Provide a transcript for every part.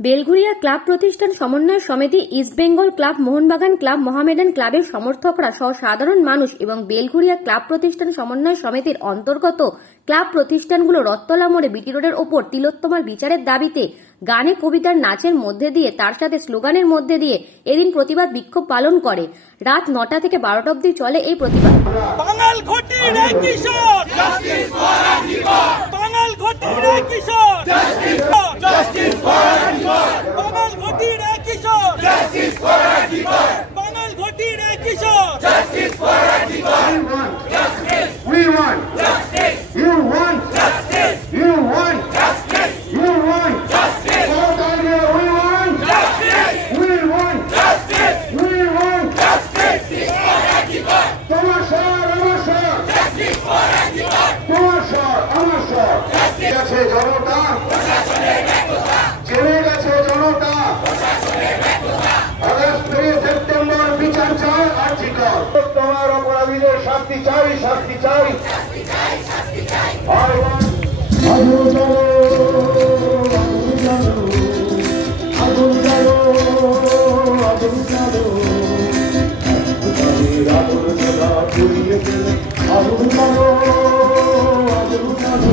Belgharia club প্রতিষ্ঠান সমন্বয় সমিতি, east Bengal club, Mohun Bagan club, Mohammedan ক্লাবের সমর্থকরা সহ সাধারণ মানুষ এবং বেলঘরিয়া ক্লাব প্রতিষ্ঠান সমন্বয় সমিতির অন্তর্গত ক্লাব প্রতিষ্ঠানগুলো রথতলা মোড়ে বিটি রোডের ওপর তিলোত্তমার বিচারের দাবিতে গানে, কবিতার, নাচের মধ্যে দিয়ে তার সাথে স্লোগানের মধ্যে দিয়ে এদিন প্রতিবাদ বিক্ষোভ পালন করে। রাত 9টা থেকে 12টা অবধি চলে এই প্রতিবাদ। বাঙাল ঘটির এক কিশোর, জাস্টিস ফর আরজিকর। বাঙাল ঘটির এক কিশোর, জাস্টিস ফর আরজিকর। বাঙাল ঘটির এক কিশোর, জাস্টিস ফর আরজিকর। বাঙাল ঘটির এক কিশোর, justice for RG Kar. Justice, we want justice. you want Justice, you want justice, you want justice, we want justice, we want justice, we want justice for Arjikar. তোমার সর আমার সর Justice for Arjikar. তোমার সর আমার সর গেছে জনতা প্রশাসনের ব্যর্থতা, জেনে গেছে জনতা প্রশাসনের ব্যর্থতা। আগস্ট থেকে সেপ্টেম্বর বিচার চাই আর্জিকর। তোমার অপরাধীদের শাস্তি চাই শাস্তি চাই শাস্তি চাই, শাস্তি চাই। আগুন জ্বালো আগুন জ্বালো আগুন জ্বালো আগুন জ্বালো আগুন জ্বালা পুড়িয়ে ফেলে আগুন জ্বালো আগুন জ্বালো।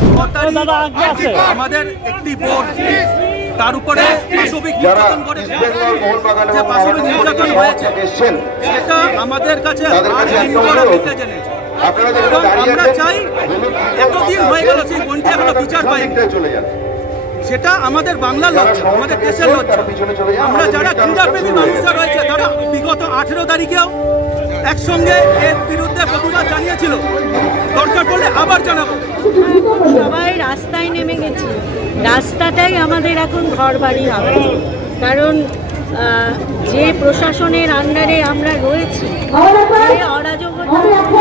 আমাদের একটি বোর্ড, তার উপরে পাশবিক যারা নির্যাতন করে, ইস্ট বেঙ্গল, মোহনবাগান যে এবং পাশবিক নির্যাতন হয়েছে এসছেন সেটা আমাদের কাছে তাদের কাছে একটা অনুরোধ, আপনারা যেখানে দাঁড়িয়ে আমরা আছেন চাই, এতদিন হয়ে গেল সেই বোনটি এখনো বিচার পায়নি। চলে যান, সেটা আমাদের বাংলার লজ্জা, আমাদের দেশের লজ্জা। আমরা যারা ক্রীড়াপ্রেমী মানুষরা রয়েছে তারা বিগত 18 তারিখেও একসঙ্গে এর বিরুদ্ধে প্রতিবাদ জানিয়েছিল, দরকার পড়লে আবার জানাবো। সবাই রাস্তায় নেমে গেছি, রাস্তাটাই আমাদের এখন ঘর বাড়ি হবে। কারণ যে প্রশাসনের আন্ডারে আমরা রয়েছি, যে অরাজকতা চলেছে,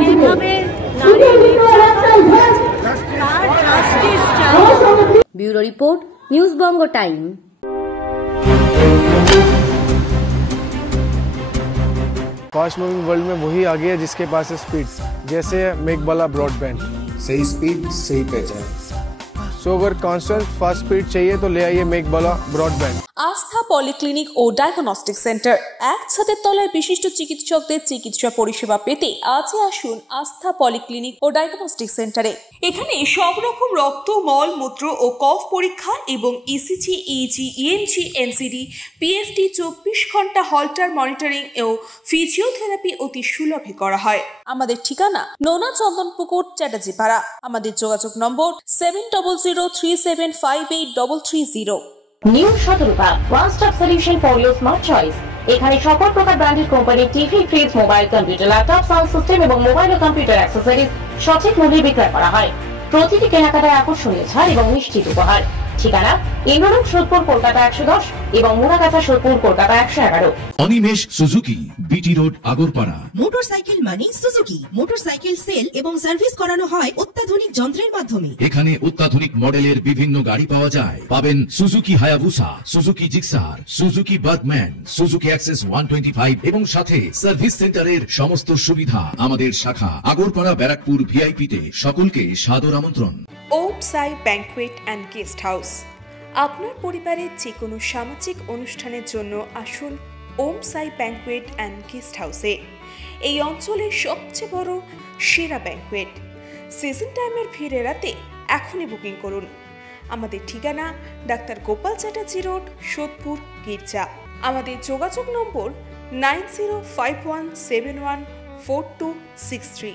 যেভাবে নারী নির্যাতন হয়েছে, তার জাস্টিস চাই। ব্যুরো রিপোর্ট, নিউজ বঙ্গ টাইম। फास्ट मूविंग वर्ल्ड में वही आगे है जिसके पास है स्पीड, जैसे मेघबाला ब्रॉडबैंड। सही स्पीड सही पहचान। सो अगर कांस्टेंट फास्ट स्पीड चाहिए तो ले आइए मेघबाला ब्रॉडबैंड। আস্থা পলিক্লিনিক ও ডায়াগনস্টিক সেন্টার, এক ছাদের তলায় বিশিষ্ট চিকিৎসকদের চিকিৎসা পরিষেবা পেতে আজই আসুন আস্থা পলিক্লিনিক ও ডায়াগনস্টিক সেন্টারে। এখানে সব রকম রক্ত, মল, মূত্র ও কফ পরীক্ষা এবং ECG, easy, ENG, NCD, PFT 24 ঘন্টা হল্টার মনিটরিং ও ফিজিওথেরাপি অতি সুলভে করা হয়। আমাদের ঠিকানা নোনা চন্দনপুকুর, চ্যাটার্জিপাড়া। আমাদের যোগাযোগ নম্বর 7003758330। New Shatarupa, one stop solution for your smart choice. এখানে সকল প্রকার ব্র্যান্ডেড কোম্পানির TV, fridge, mobile, computer, laptop, sound system এবং মোবাইল ও কম্পিউটার অ্যাক্সেসরিজ সঠিক মূল্যে বিক্রয় করা হয়। প্রতিটি কেনাকাটায় আকর্ষণীয় ছাড় এবং নিশ্চিত উপহার। ঠিকানা ইন্দ্রনগর, সোদপুর, কলকাতা 110 এবং Murakacha, Sodepur, Kolkata 111। Animesh Suzuki, BT road, Agarpara. Motorcycle মানে সুজুকি। মোটরসাইকেল সেল এবং সার্ভিস করানো হয় অত্যাধুনিক যন্ত্রের মাধ্যমে। এখানে অত্যাধুনিক মডেলের বিভিন্ন গাড়ি পাওয়া যায়। পাবেন Suzuki Hayabusa, Suzuki Gixxer, Suzuki Bergman, Suzuki access 125 এবং সাথে সার্ভিস সেন্টারের সমস্ত সুবিধা। আমাদের শাখা আগরপাড়া, ব্যারাকপুর ভিআইপি তে। সকলকে সাদর আমন্ত্রণ। ওম সাই ব্যাংকুয়েট অ্যান্ড গেস্ট হাউস। আপনার পরিবারের যে কোনো সামাজিক অনুষ্ঠানের জন্য আসুন ওম সাই ব্যাংকুয়েট অ্যান্ড গেস্ট হাউসে। এই অঞ্চলের সবচেয়ে বড় সেরা ব্যাংকুয়েট। সিজন টাইমের ভিড় এড়াতে এখনই বুকিং করুন। আমাদের ঠিকানা ডাক্তার গোপাল চ্যাটার্জি রোড, সোদপুর, গির্জা। আমাদের যোগাযোগ নম্বর 9051714263।